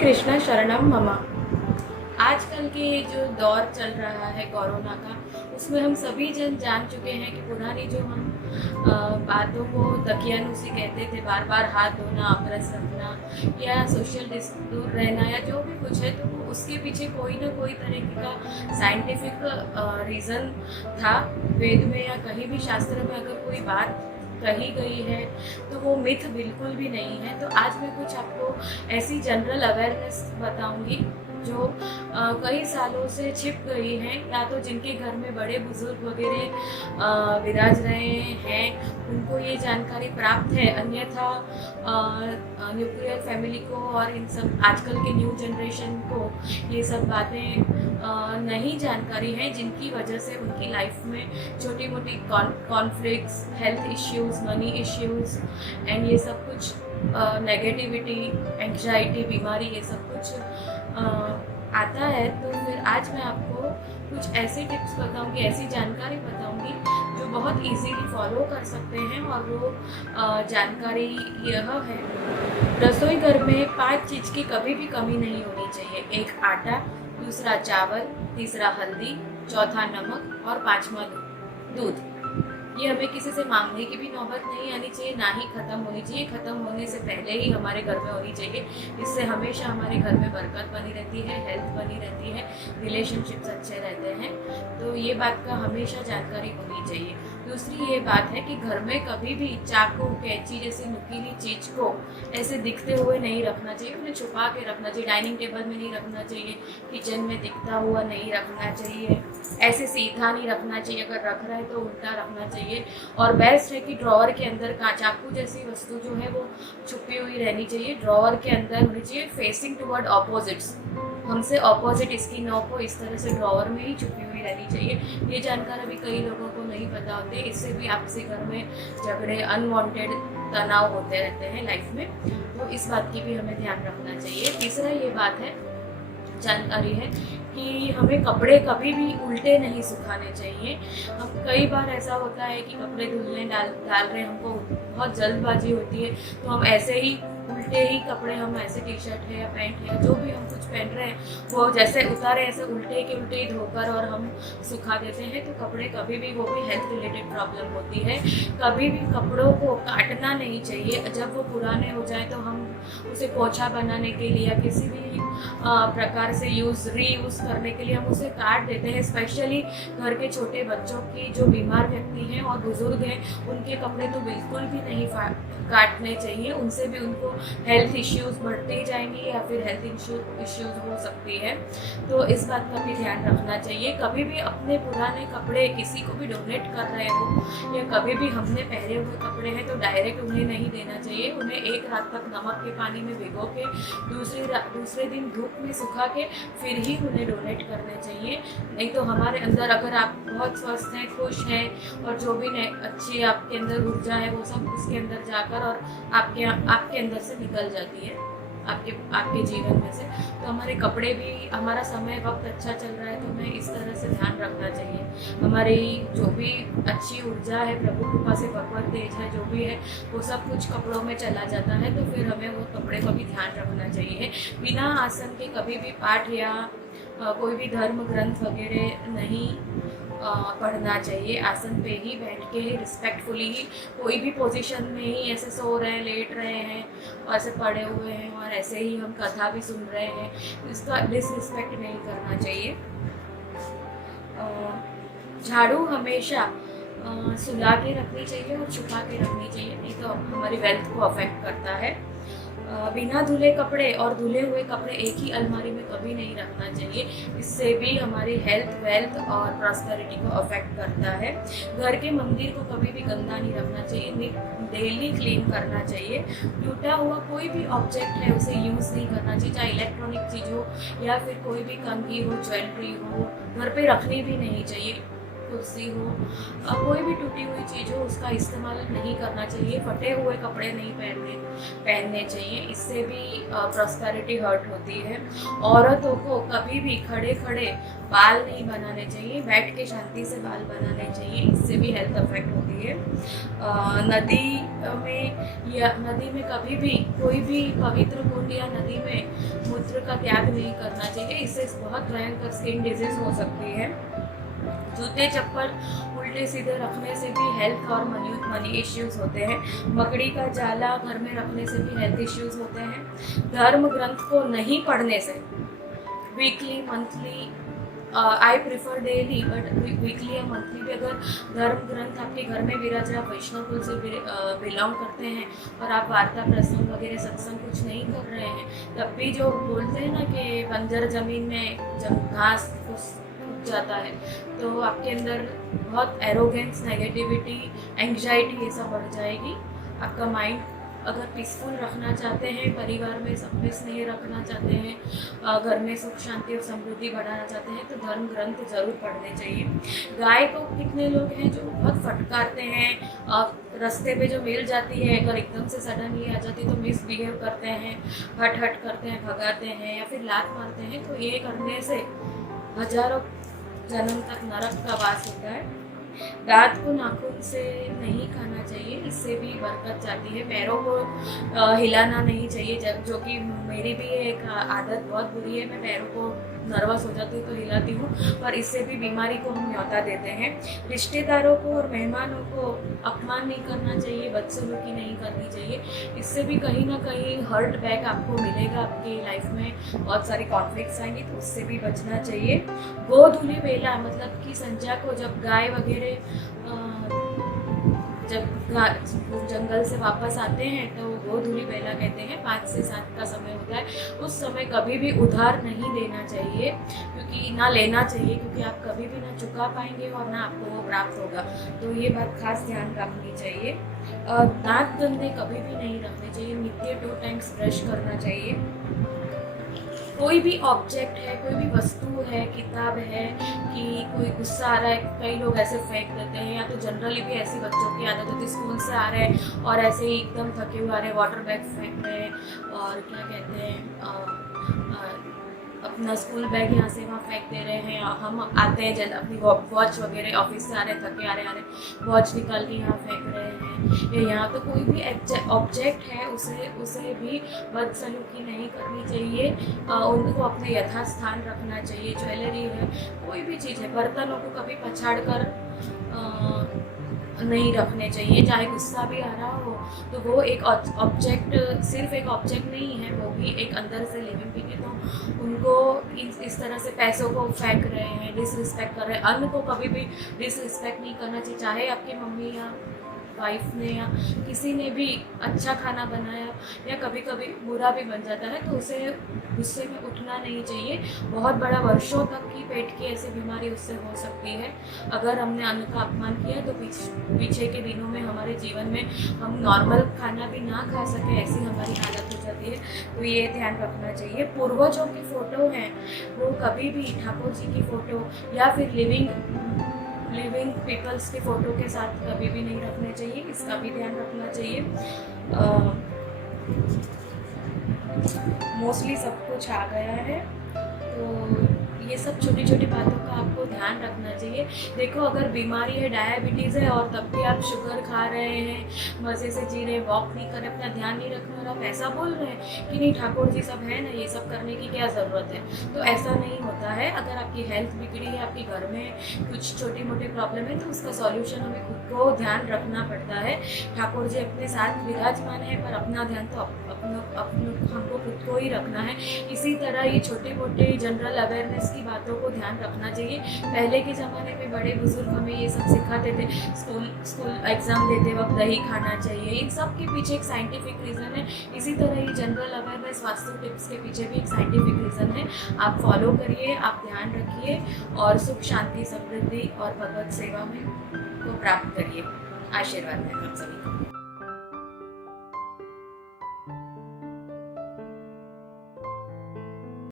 कृष्ण शरणम मम। आजकल के जो दौर चल रहा है कोरोना का, उसमें हम सभी जन जान चुके हैं कि पुरानी जो हम बातों को दकियानुसी कहते थे, बार बार हाथ धोना, अब्रस रखना या सोशल दूर रहना या जो भी कुछ है, तो उसके पीछे कोई ना कोई तरह का साइंटिफिक रीज़न था। वेद में या कहीं भी शास्त्र में अगर कोई बात कही गई है तो वो मिथ बिल्कुल भी नहीं है। तो आज मैं कुछ आपको ऐसी जनरल अवेयरनेस बताऊंगी जो कई सालों से छिप गई है, या तो जिनके घर में बड़े बुजुर्ग वगैरह विराज रहे हैं उनको ये जानकारी प्राप्त है, अन्यथा न्यूक्लियर फैमिली को और इन सब आजकल के न्यू जनरेशन को ये सब बातें नहीं जानकारी है, जिनकी वजह से उनकी लाइफ में छोटी मोटी conflicts, health issues, money issues and ये सब कुछ नेगेटिविटी, एंग्जाइटी, बीमारी, ये सब कुछ आता है। तो फिर आज मैं आपको कुछ ऐसे टिप्स बताऊंगी, ऐसी जानकारी बताऊंगी जो बहुत इजीली फॉलो कर सकते हैं। और वो जानकारी यह है, रसोई घर में 5 चीज़ की कभी भी कमी नहीं होनी चाहिए। एक आटा, दूसरा चावल, तीसरा हल्दी, चौथा नमक और पांचवा दूध। ये हमें किसी से मांगने की भी नौबत नहीं आनी चाहिए, ना ही ख़त्म होनी चाहिए। ख़त्म होने से पहले ही हमारे घर में होनी चाहिए। इससे हमेशा हमारे घर में बरकत बनी रहती है, हेल्थ बनी रहती है, रिलेशनशिप्स अच्छे रहते हैं। तो ये बात का हमेशा जानकारी होनी चाहिए। दूसरी ये बात है कि घर में कभी भी चाकू, कैंची जैसी नुकीली चीज़ को ऐसे दिखते हुए नहीं रखना चाहिए, उन्हें छुपा के रखना चाहिए। डाइनिंग टेबल में नहीं रखना चाहिए, किचन में दिखता हुआ नहीं रखना चाहिए, ऐसे सीधा नहीं रखना चाहिए, अगर रख रहा है तो उल्टा रखना चाहिए। और बेस्ट है कि ड्रॉअर के अंदर चाकू जैसी वस्तु जो है वो छुपी हुई रहनी चाहिए, ड्रॉअर के अंदर होनी चाहिए, फेसिंग टुवर्ड ऑपोजिट्स, हमसे ऑपोजिट इसकी नोक को इस तरह से ड्रॉअर में ही छुपी हुई रहनी चाहिए। ये जानकारी भी कई लोगों को नहीं पता होती, इससे भी आपसी घर में झगड़े, अनवांटेड तनाव होते रहते हैं लाइफ में, तो इस बात की भी हमें ध्यान रखना चाहिए। तीसरा ये बात है, जानकारी है कि हमें कपड़े कभी भी उल्टे नहीं सुखाने चाहिए। हम कई बार ऐसा होता है कि कपड़े धुलने डाल रहे हैं, हमको बहुत जल्दबाजी होती है, तो हम ऐसे ही उल्टे ही कपड़े, हम ऐसे टी शर्ट है या पैंट है या जो भी हम कुछ पहन रहे हैं वो जैसे उतारे ऐसे उल्टे के उल्टे ही धोकर और हम सुखा देते हैं। तो कपड़े कभी भी, वो भी हेल्थ रिलेटेड प्रॉब्लम होती है। कभी भी कपड़ों को काटना नहीं चाहिए। जब वो पुराने हो जाए तो हम उसे पोछा बनाने के लिए या किसी भी प्रकार से रीयूज़ करने के लिए हम उसे काट देते हैं। स्पेशली घर के छोटे बच्चों की, जो बीमार व्यक्ति हैं और बुजुर्ग हैं, उनके कपड़े तो बिल्कुल भी नहीं काटने चाहिए। उनसे भी उनको हेल्थ इश्यूज़ बढ़ते ही जाएंगे या फिर हेल्थ इश्यूज़ हो सकती है। तो इस बात का भी ध्यान रखना चाहिए। कभी भी अपने पुराने कपड़े किसी को भी डोनेट कर रहे हो या कभी भी हमने पहने हुए कपड़े हैं तो डायरेक्ट उन्हें नहीं देना चाहिए। उन्हें एक रात तक नमक के पानी में भिगो के दूसरे दिन धूप में सुखा के फिर ही उन्हें डोनेट करने चाहिए। नहीं तो हमारे अंदर, अगर आप बहुत स्वस्थ हैं, खुश हैं और जो भी अच्छी आपके अंदर ऊर्जा है वो सब उसके अंदर जाकर और आपके अंदर से निकल जाती है, आपके जीवन में से। तो हमारे कपड़े भी, हमारा समय वक्त अच्छा चल रहा है तो हमें इस तरह से ध्यान रखना चाहिए। हमारी जो भी अच्छी ऊर्जा है, प्रभु कृपा से भगवत तेज है, जो भी है वो सब कुछ कपड़ों में चला जाता है। तो फिर हमें वो कपड़े का भी ध्यान रखना चाहिए। बिना आसन के कभी भी पाठ या कोई भी धर्म ग्रंथ वगैरह नहीं पढ़ना चाहिए। आसन पे ही बैठ के रिस्पेक्टफुली ही, कोई भी पोजीशन में ही ऐसे सो रहे हैं, लेट रहे हैं और ऐसे पड़े हुए हैं और ऐसे ही हम कथा भी सुन रहे हैं, इसका डिसरिस्पेक्ट नहीं करना चाहिए। झाड़ू हमेशा सुला के रखनी चाहिए और छुपा के रखनी चाहिए, नहीं तो हमारी वेल्थ को अफेक्ट करता है। बिना धुले कपड़े और धुले हुए कपड़े एक ही अलमारी में कभी नहीं रखना चाहिए, इससे भी हमारी हेल्थ, वेल्थ और प्रॉस्पेरिटी को अफेक्ट करता है। घर के मंदिर को कभी भी गंदा नहीं रखना चाहिए, डेली क्लीन करना चाहिए। टूटा हुआ कोई भी ऑब्जेक्ट है उसे यूज़ नहीं करना चाहिए, चाहे इलेक्ट्रॉनिक चीज़ हो या फिर कोई भी कंघी हो, ज्वेलरी हो, घर पे रखनी भी नहीं चाहिए। कुर्सी हो, कोई भी टूटी हुई चीज़ हो, उसका इस्तेमाल नहीं करना चाहिए। फटे हुए कपड़े नहीं पहनने चाहिए, इससे भी प्रॉस्पेरिटी हर्ट होती है। औरतों को कभी भी खड़े खड़े बाल नहीं बनाने चाहिए, बैठ के शांति से बाल बनाने चाहिए, इससे भी हेल्थ अफेक्ट होती है। नदी में कभी भी कोई भी पवित्र कुंड या नदी में मूत्र का त्याग नहीं करना चाहिए, इससे बहुत भयंकर स्किन डिजीज हो सकती है। जूते चप्पल उल्टे सीधे रखने से भी हेल्थ और मनी इश्यूज होते हैं। मकड़ी का जाला घर में रखने से भी हेल्थ इश्यूज होते हैं। धर्म ग्रंथ को नहीं पढ़ने से weekly monthly, I prefer daily, but weekly या मंथली भी अगर धर्म ग्रंथ आपके घर में विराज, आप वैष्णव कुल से बिलोंग करते हैं और आप वार्ता प्रसंग वगैरह सत्संग कुछ नहीं कर रहे हैं, तब भी जो बोलते हैं ना कि बंजर जमीन में जब घास जाता है, तो आपके अंदर बहुत एरोगेंस, नेगेटिविटी, एंग्जाइटी ये सब बढ़ जाएगी। आपका माइंड अगर पीसफुल रखना चाहते हैं, परिवार में सब स्नेह रखना चाहते हैं, घर में सुख शांति और समृद्धि बढ़ाना चाहते हैं, तो धर्म ग्रंथ जरूर पढ़ने चाहिए। गाय को कितने लोग हैं जो बहुत फटकारते हैं, रास्ते पे जो मिल जाती है अगर एकदम से सडन ये आ जाती है तो मिसबिहेव करते हैं, हट करते हैं, भगाते हैं या फिर लात मारते हैं, तो ये करने से हजारों जन्म तक नरक का वास होता है। दांत को नाखून से नहीं खाना चाहिए, इससे भी बरकत जाती है। पैरों को हिलाना नहीं चाहिए, जो कि मेरी भी एक आदत बहुत बुरी है। मैं पैरों को नर्वस हो जाती हूँ तो हिलाती हूँ, पर इससे भी बीमारी को हम न्योता देते हैं। रिश्तेदारों को और मेहमानों को अपमान नहीं करना चाहिए, बदसलूकी नहीं करनी चाहिए, इससे भी कहीं ना कहीं हर्ट बैक आपको मिलेगा। आपकी लाइफ में बहुत सारी कॉन्फ्लिक्ट्स आएंगी, तो उससे भी बचना चाहिए। गोधूलि बेला मतलब कि संध्या को जब गाय वगैरह जब जंगल से वापस आते हैं तो गोधूलि बेला कहते हैं, 5 से 7 का समय होता है। उस समय कभी भी उधार नहीं देना चाहिए, क्योंकि ना लेना चाहिए, क्योंकि आप कभी भी ना चुका पाएंगे और ना आपको वो प्राप्त होगा। तो ये बात खास ध्यान रखनी चाहिए। दांत गंदे कभी भी नहीं रखने चाहिए, नित्य 2 टाइम्स ब्रश करना चाहिए। कोई भी ऑब्जेक्ट है, कोई भी वस्तु है, किताब है कि कोई गुस्सा आ रहा है, कई लोग ऐसे फेंक देते हैं, या तो जनरली भी ऐसी बच्चों की आदत होती है, स्कूल से आ रहे हैं और ऐसे ही एकदम थके हुए आ रहे हैं, वाटर बैग फेंक रहे हैं और क्या कहते हैं अपना स्कूल बैग यहाँ से वहाँ फेंक दे रहे हैं। हम आते हैं जब अपनी वॉच वगैरह ऑफिस से आ रहे हैं, थके आ रहे वॉच निकाल के यहाँ फेंक रहे हैं, या यहाँ तो कोई भी ऑब्जेक्ट है उसे भी बदसलूकी नहीं करनी चाहिए। उनको अपने यथास्थान रखना चाहिए। ज्वेलरी है, कोई भी चीज़ है, बर्तनों को कभी पछाड़ कर नहीं रखने चाहिए। चाहे गुस्सा भी आ रहा हो तो वो एक ऑब्जेक्ट, सिर्फ एक ऑब्जेक्ट नहीं है, वो भी एक अंदर से लिविंग बीइंग है। तो उनको इस तरह से पैसों को फेंक रहे हैं, डिसरिस्पेक्ट कर रहे हैं। अन्न को कभी भी डिसरिस्पेक्ट नहीं करना चाहिए। चाहे आपकी मम्मी या वाइफ ने या किसी ने भी अच्छा खाना बनाया या कभी कभी बुरा भी बन जाता है, तो उसे गुस्से में उठना नहीं चाहिए। बहुत बड़ा वर्षों तक की पेट की ऐसी बीमारी उससे हो सकती है। अगर हमने अन्न का अपमान किया तो पीछे के दिनों में हमारे जीवन में हम नॉर्मल खाना भी ना खा सके, ऐसी हमारी हालत हो जाती है। तो ये ध्यान रखना चाहिए। पूर्वजों की फ़ोटो हैं वो कभी भी, ठाकुर जी की फ़ोटो या फिर लिविंग पीपल्स की फ़ोटो के साथ कभी भी नहीं रखने चाहिए, इसका भी ध्यान रखना चाहिए। मोस्टली सब कुछ आ गया है, तो ये सब छोटी छोटी बातों का आपको ध्यान रखना चाहिए। देखो, अगर बीमारी है, डायबिटीज़ है और तब भी आप शुगर खा रहे हैं, मज़े से जी रहे हैं, वॉक नहीं कर रहे, अपना ध्यान नहीं रख रहे और आप ऐसा बोल रहे हैं कि नहीं ठाकुर जी सब है ना, ये सब करने की क्या ज़रूरत है, तो ऐसा नहीं होता है। अगर आपकी हेल्थ बिगड़ी है, आपके घर में कुछ छोटी मोटी प्रॉब्लम है, तो उसका सॉल्यूशन हमें खुद को ध्यान रखना पड़ता है। ठाकुर जी अपने साथ विराजमान है, पर अपना ध्यान तो हमको खुद को ही रखना है। इसी तरह ये छोटे मोटे जनरल अवेयरनेस की बातों को ध्यान रखना चाहिए। पहले के ज़माने में बड़े बुजुर्ग हमें ये सब सिखाते थे। स्कूल एग्ज़ाम देते वक्त दही खाना चाहिए, इन सब के पीछे एक साइंटिफिक रीज़न है। इसी तरह ये जनरल अवेयरनेस वास्तु टिप्स के पीछे भी एक साइंटिफिक रीज़न है। आप फॉलो करिए, आप ध्यान रखिए और सुख शांति समृद्धि और भगवत सेवा में को प्राप्त करिए। आशीर्वाद है आप सभी को।